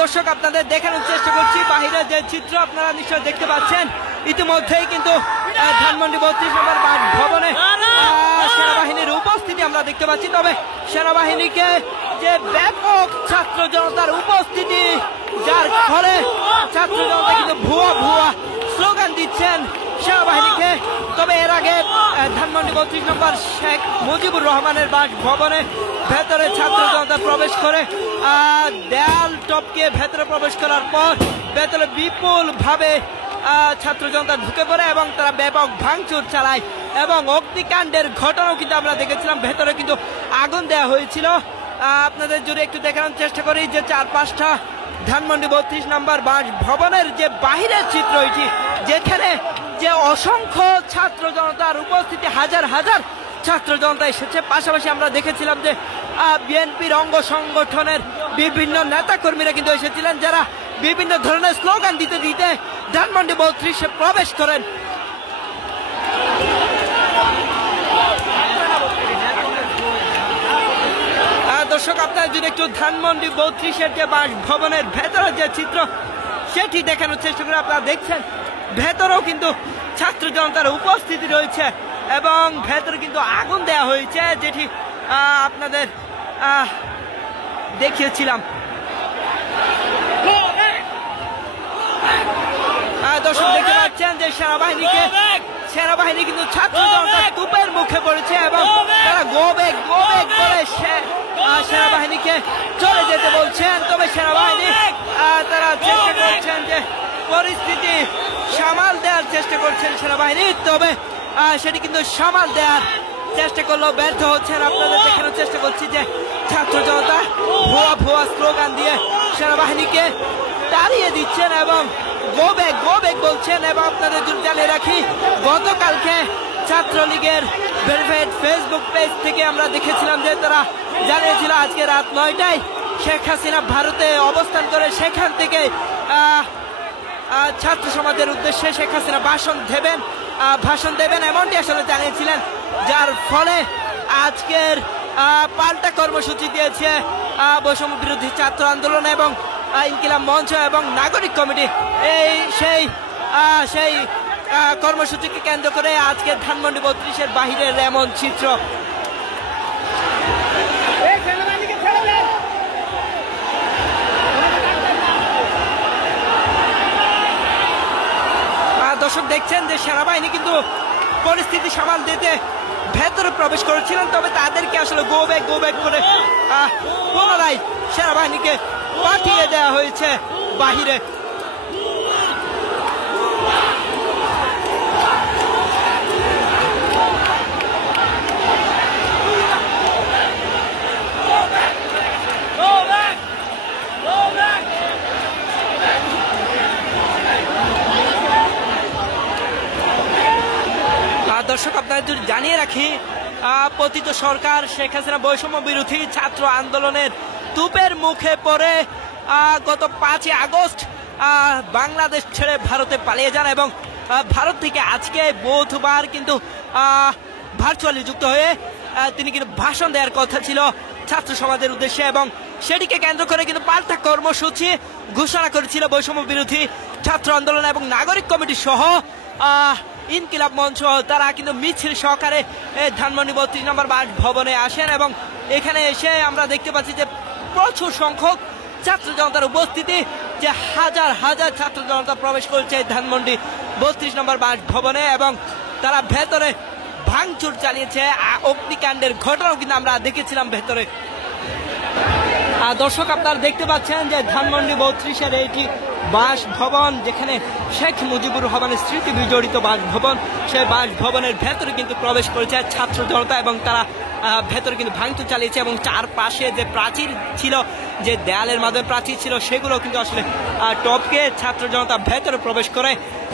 দর্শক আপনাদের দেখানোর চেষ্টা করছি বাহিরের যে চিত্র আপনারা নিশ্চয় দেখতে পাচ্ছেন। ইতিমধ্যেই কিন্তু ধানমন্ডি 32 নম্বর ভবনে সেনাবাহিনীর উপস্থিতি আমরা দেখতে পাচ্ছি। তবে সেনাবাহিনীকে যে ব্যাপক ছাত্র জনতার উপস্থিতি, যার ফলে ছাত্র জনতা কিন্তু ভুয়া ভুয়া স্লোগান দিচ্ছেন সেনাবাহিনীকে। তবে এর আগে ধানমন্ডি 32 নম্বর শেখ মুজিবুর রহমানের বাসভবনে ভেতরে ছাত্র জনতা প্রবেশ করে দেয়াল টপকে ভেতরে প্রবেশ করার পর ভেতরে বিপুল ভাবে ছাত্র জনতা ঢুকে পড়ে এবং তারা ব্যাপক ভাঙচুর চালায় এবং অগ্নিকাণ্ডের ঘটনাও কিন্তু আমরা দেখেছিলাম। ভেতরে কিন্তু আগুন দেওয়া হয়েছিল। আপনাদের জুড়ে একটু দেখানোর চেষ্টা করি যে 4-5টা ধানমন্ডি 32 নম্বর বাসভবনের যে বাহিরের চিত্র এটি, যেখানে যে অসংখ্য ছাত্র জনতার উপস্থিতি, হাজার হাজার ছাত্র জনতা এসেছে। পাশাপাশি আমরা দেখেছিলাম যে বিএনপির অঙ্গ সংগঠনের বিভিন্ন নেতা কর্মীরা কিন্তু এসেছিলেন, যারা বিভিন্ন ধরনের স্লোগান দিতে দিতে ধানমন্ডি 32-এ প্রবেশ করেন। দর্শক আপনারা যদি একটু ধানমন্ডি 32-এর যে বাসভবনের ভেতরের যে চিত্র সেটি দেখানোর চেষ্টা করে, আপনারা দেখছেন ভেতরেও কিন্তু ছাত্র জনতার উপস্থিতি রয়েছে এবং ভেতরে কিন্তু আগুন দেওয়া হয়েছে, যেটি আপনাদের দেখিয়েছিলাম। দর্শক দেখতে পাচ্ছেন যে সেনাবাহিনী কিন্তু ছাত্র জনতার তুপের মুখে পড়েছে এবং তারা গোবেগ গোবেগ করে সেনাবাহিনীকে চলে যেতে বলছেন। তবে সেনাবাহিনী তারা চেষ্টা করছেন যে পরিস্থিতি সামাল দেওয়ার চেষ্টা করছেন সেনাবাহিনী, তবে সেটি কিন্তু সামাল দেওয়ার চেষ্টা করলেও ব্যর্থ হচ্ছেন। আপনাদের দেখানোর চেষ্টা করছি যে ছাত্র জনতা ভুয়া ভুয়া স্লোগান দিয়ে সেনাবাহিনীকে তাড়িয়ে দিচ্ছেন এবং গোবেগ গোবেগ বলছেন। এবং আপনাদের জানিয়ে রাখি, গতকালকে ছাত্রলীগের ভেরিফাইড ফেসবুক পেজ থেকে আমরা দেখেছিলাম যে তারা জানিয়েছিল আজকে রাত 9টায় শেখ হাসিনা ভারতে অবস্থান করে সেখান থেকে ছাত্র সমাজের উদ্দেশ্যে শেখ হাসিনা ভাষণ দেবেন এমনটি আসলে জানিয়েছিলেন, যার ফলে আজকের পাল্টা কর্মসূচি দিয়েছে বৈষম্য বিরোধী ছাত্র আন্দোলন এবং ইনকিলাব মঞ্চ এবং নাগরিক কমিটি। সেই কর্মসূচিকে কেন্দ্র করে আজকে ধানমন্ডি 32-এর বাহিরের এমন চিত্র। দর্শক দেখছেন যে সেনাবাহিনী কিন্তু পরিস্থিতি সামাল দিতে ভেতরে প্রবেশ করেছিলেন, তবে তাদেরকে আসলে গোবেগ গোবেগ করে পুনরায় সেনাবাহিনীকে পাঠিয়ে দেওয়া হয়েছে বাহিরে। দর্শক আপনাদের জানিয়ে রাখি, পতিত সরকার শেখ হাসিনা বৈষম্য বিরোধী ছাত্র আন্দোলনের তুপের মুখে পড়ে গত 5 আগস্ট বাংলাদেশ ছেড়ে ভারতে পালিয়ে যান এবং ভারত থেকে আজকে বুধবার কিন্তু ভার্চুয়ালি যুক্ত হয়ে তিনি কিন্তু ভাষণ দেওয়ার কথা ছিল ছাত্র সমাজের উদ্দেশ্যে এবং সেটিকে কেন্দ্র করে কিন্তু পাল্টা কর্মসূচি ঘোষণা করেছিল বৈষম্য বিরোধী ছাত্র আন্দোলন এবং নাগরিক কমিটি সহ ইনকিলাব মঞ্চ। তারা কিন্তু মিছিল সহকারে ধানমন্ডি 32 নম্বর বাসভবনে আসেন এবং এখানে এসে আমরা দেখতে পাচ্ছি যে প্রচুর সংখ্যক ছাত্র জনতার উপস্থিতি, যে হাজার হাজার ছাত্র জনতা প্রবেশ করছে ধানমন্ডি 32 নম্বর বাসভবনে এবং তারা ভেতরে ভাঙচুর চালিয়েছে। অগ্নিকাণ্ডের ঘটনাও কিন্তু আমরা দেখেছিলাম ভেতরে। দর্শক আপনারা দেখতে পাচ্ছেন যে ধানমন্ডি 32-এর এইটি বাসভবন, যেখানে শেখ মুজিবুর রহমানের স্মৃতি বিজড়িত বাসভবন, সেই বাসভবনের ভেতরে কিন্তু প্রবেশ করেছে ছাত্র জনতা এবং তারা ভেতরে কিন্তু ভাঙচুর চালিয়েছে এবং চারপাশে যে প্রাচীর ছিল, যে দেয়ালের মাধ্যমে প্রাচীর ছিল, সেগুলো কিন্তু আসলে টপকে ছাত্র জনতা ভেতরে প্রবেশ করে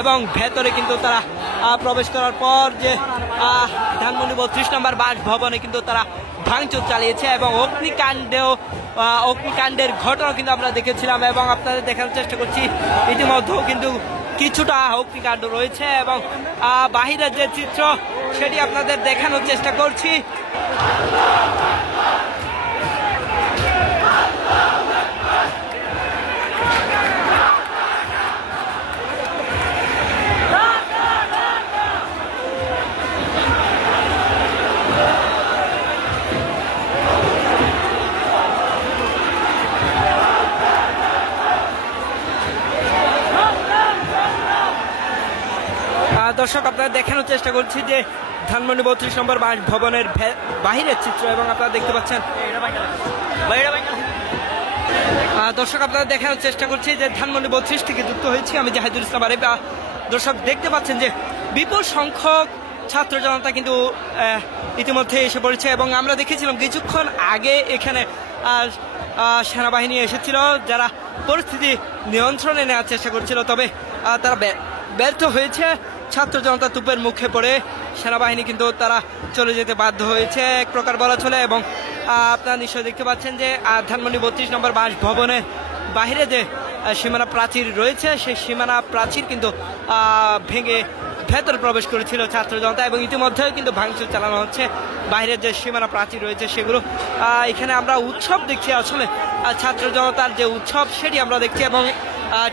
এবং ভেতরে কিন্তু তারা প্রবেশ করার পর যে ধানমন্ডি 32 নম্বর বাসভবনে কিন্তু তারা ভাঙচুর চালিয়েছে এবং অগ্নিকাণ্ডের ঘটনা কিন্তু আমরা দেখেছিলাম এবং আপনাদের দেখানোর চেষ্টা করছি ইতিমধ্যেও কিন্তু কিছুটা অগ্নিকাণ্ড রয়েছে এবং বাহিরের যে চিত্র সেটি আপনাদের দেখানোর চেষ্টা করছি। দর্শক আপনারা দেখানোর চেষ্টা করছি যে ধানমন্ডি 32 নম্বর বাসভবনের বাহিরের চিত্র, এবং আপনারা দেখতে পাচ্ছেন দর্শক আপনারা দেখানোর চেষ্টা করছি যে ধানমন্ডি 32 থেকে যুক্ত হয়েছি আমি জাহিদুল ইসলাম আরিফ। দর্শক দেখতে পাচ্ছেন যে বিপুল সংখ্যক ছাত্র জনতা কিন্তু ইতিমধ্যে এসে পড়েছে, এবং আমরা দেখেছিলাম কিছুক্ষণ আগে এখানে সেনাবাহিনী এসেছিল যারা পরিস্থিতি নিয়ন্ত্রণে নেওয়ার চেষ্টা করছিল, তবে তারা ব্যর্থ হয়েছে। ছাত্র জনতা তুপের মুখে পড়ে সেনাবাহিনী কিন্তু তারা চলে যেতে বাধ্য হয়েছে এক প্রকার বলা চলে। এবং আপনারা নিশ্চয়ই দেখতে পাচ্ছেন যে ধানমন্ডি 32 নম্বর বাসভবনের বাইরে যে সীমানা প্রাচীর রয়েছে সেই সীমানা প্রাচীর কিন্তু ভেঙে ভেতরে প্রবেশ করেছিল ছাত্র জনতা, এবং ইতিমধ্যে কিন্তু ভাঙচুর চালানো হচ্ছে বাইরের যে সীমানা প্রাচীর রয়েছে সেগুলো। এখানে আমরা উৎসব দেখছি, আসলে ছাত্র জনতার যে উৎসব সেটি আমরা দেখছি, এবং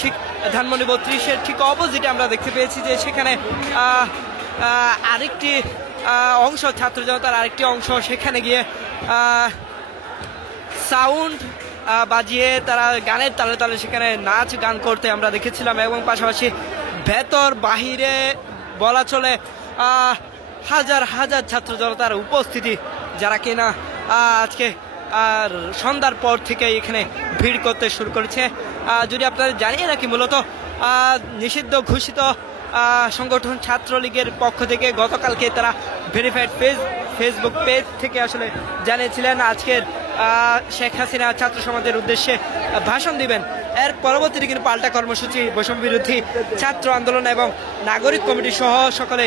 ঠিক ধানমন্ডি 32-এর ঠিক অপোজিটে আমরা দেখতে পেয়েছি যে সেখানে আরেকটি অংশ ছাত্র জনতার আরেকটি অংশ সেখানে গিয়ে সাউন্ড বাজিয়ে তারা গানের তালে তালে সেখানে নাচ গান করতে আমরা দেখেছিলাম, এবং পাশাপাশি ভেতর বাহিরে বলা চলে হাজার হাজার ছাত্র জনতার উপস্থিতি, যারা কিনা আজকে সন্ধ্যার পর থেকে এখানে ভিড় করতে শুরু করেছে। যদি আপনাদের জানিয়ে রাখি, মূলত নিষিদ্ধ ঘোষিত সংগঠন ছাত্রলীগের পক্ষ থেকে গতকালকে তারা ভেরিফাইড ফেসবুক পেজ থেকে আসলে জানিয়েছিলেন আজকের শেখ হাসিনা ছাত্র সমাজের উদ্দেশ্যে ভাষণ দিবেন। এর পরবর্তীতে কিন্তু পাল্টা কর্মসূচি বৈষম্য বিরোধী ছাত্র আন্দোলন এবং নাগরিক কমিটি সহ সকলে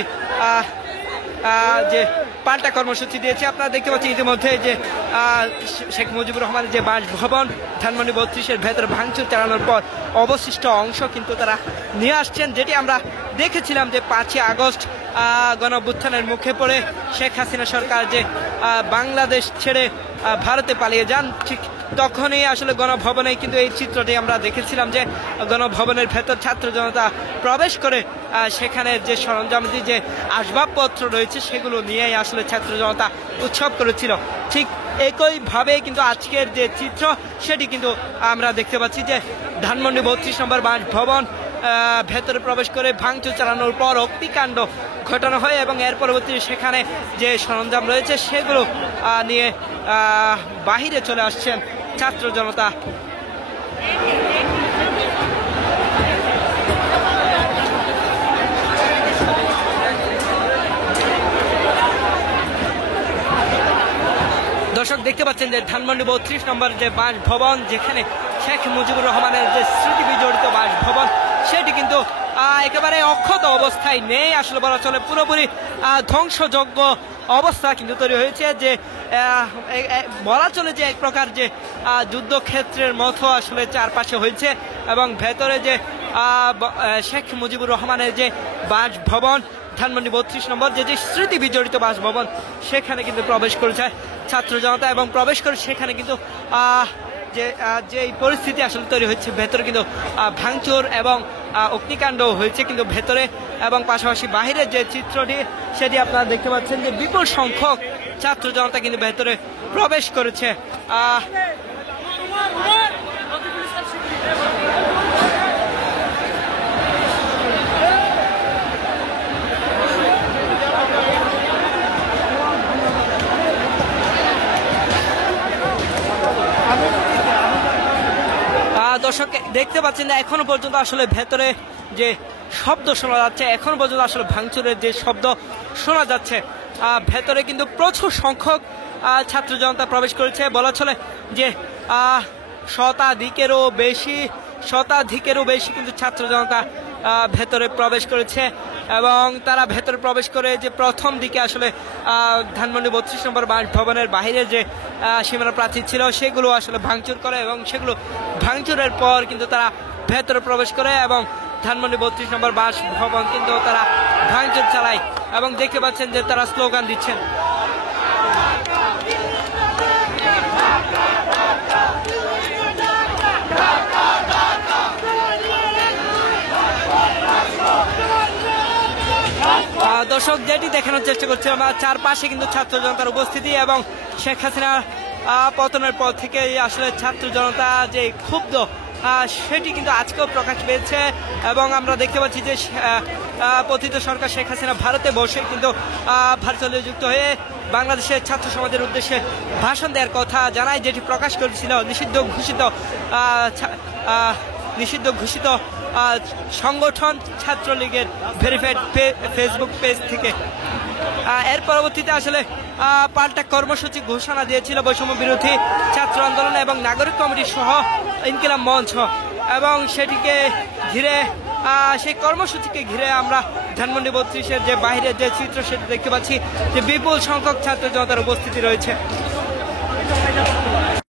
যে পাল্টা কর্মসূচি দিয়েছে। আপনারা দেখতে পাচ্ছেন ইতিমধ্যে যে শেখ মুজিবুর রহমানের যে বাসভবন ধানমন্ডি 32-এর ভেতরে ভাঙচুর চালানোর পর অবশিষ্ট অংশ কিন্তু তারা নিয়ে আসছেন, যেটি আমরা দেখেছিলাম যে 5ই আগস্ট গণঅভ্যুত্থানের মুখে পড়ে শেখ হাসিনা সরকার যে বাংলাদেশ ছেড়ে ভারতে পালিয়ে যান, ঠিক তখনই আসলে গণভবনে কিন্তু এই চিত্রটি আমরা দেখেছিলাম যে গণভবনের ভেতর ছাত্র জনতা প্রবেশ করে সেখানে যে সরঞ্জামাদি যে আসবাবপত্র রয়েছে সেগুলো নিয়েই আসলে ছাত্র জনতা উৎসব করেছিল। ঠিক একইভাবে কিন্তু আজকের যে চিত্র সেটি কিন্তু আমরা দেখতে পাচ্ছি যে ধানমন্ডি 32 নম্বর বাসভবন ভেতরে প্রবেশ করে ভাঙচুর চালানোর পর অগ্নিকাণ্ড ঘটানো হয়, এবং এর পরবর্তীতে সেখানে যে সরঞ্জাম রয়েছে সেগুলো নিয়ে বাহিরে চলে আসছেন ছাত্র জনতা। দর্শক দেখতে পাচ্ছেন যে ধানমন্ডি 32 নম্বর যে বাসভবন, যেখানে শেখ মুজিবুর রহমানের যে স্মৃতি বিজড়িত বাসভবন সেটি কিন্তু একেবারে অক্ষত অবস্থায় নেই, আসলে বলা চলে পুরোপুরি ধ্বংসযোগ্য অবস্থা কিন্তু তৈরি হয়েছে। যে বলা চলে যে এক প্রকার যে যুদ্ধক্ষেত্রের মতো আসলে চারপাশে হয়েছে, এবং ভেতরে যে শেখ মুজিবুর রহমানের যে বাসভবন ধানমন্ডি 32 নম্বর যে স্মৃতি বিজড়িত বাসভবন সেখানে কিন্তু প্রবেশ করেছে ছাত্র জনতা, এবং প্রবেশ করে সেখানে কিন্তু যে পরিস্থিতি আসলে তৈরি হচ্ছে, ভেতরে কিন্তু ভাঙচুর এবং অগ্নিকাণ্ড হয়েছে কিন্তু ভেতরে, এবং পাশাপাশি বাহিরের যে চিত্রটি সেটি আপনারা দেখতে পাচ্ছেন যে বিপুল সংখ্যক ছাত্র জনতা কিন্তু ভেতরে প্রবেশ করেছে। দর্শক দেখতে পাচ্ছেন যে এখনো পর্যন্ত আসলে ভেতরে যে শব্দ শোনা যাচ্ছে, এখনো পর্যন্ত আসলে ভাঙচুরের যে শব্দ শোনা যাচ্ছে, ভেতরে কিন্তু প্রচুর সংখ্যক ছাত্র জনতা প্রবেশ করেছে। বলা চলে যে শতাধিকেরও বেশি কিন্তু ছাত্র জনতা ভেতরে প্রবেশ করেছে, এবং তারা ভেতরে প্রবেশ করে যে প্রথম দিকে আসলে ধানমন্ডি 32 নম্বর বাসভবনের বাইরে যে সীমানা প্রাচীর ছিল সেগুলো আসলে ভাঙচুর করে, এবং সেগুলো ভাঙচুরের পর কিন্তু তারা ভেতরে প্রবেশ করে, এবং ধানমন্ডি 32 নম্বর বাসভবন কিন্তু তারা ভাঙচুর চালায়, এবং দেখতে পাচ্ছেন যে তারা স্লোগান দিচ্ছেন। দর্শক যেটি দেখানোর চেষ্টা করছি আমরা, চারপাশে কিন্তু ছাত্র জনতার উপস্থিতি, এবং শেখ হাসিনা পতনের পর থেকে আসলে ছাত্র জনতা যে ক্ষুব্ধ সেটি কিন্তু আজকেও প্রকাশ পেয়েছে, এবং আমরা দেখতে পাচ্ছি যে পতিত সরকার শেখ হাসিনা ভারতে বসে কিন্তু ভার্চুয়ালি যুক্ত হয়ে বাংলাদেশের ছাত্র সমাজের উদ্দেশ্যে ভাষণ দেওয়ার কথা জানায়, যেটি প্রকাশ করেছিল নিষিদ্ধ ঘোষিত সংগঠন ছাত্রলীগের ভেরিফাইড ফেসবুক পেজ থেকে। এর পরবর্তীতে আসলে পাল্টা কর্মসূচি ঘোষণা দিয়েছিল বৈষম্য বিরোধী ছাত্র আন্দোলন এবং নাগরিক কমিটি সহ ইনকিলাব মঞ্চ, এবং সেটিকে ঘিরে সেই কর্মসূচিকে ঘিরে আমরা ধানমন্ডি 32-এর যে বাইরের যে চিত্র সেটি দেখতে পাচ্ছি যে বিপুল সংখ্যক ছাত্র জনতার উপস্থিতি রয়েছে।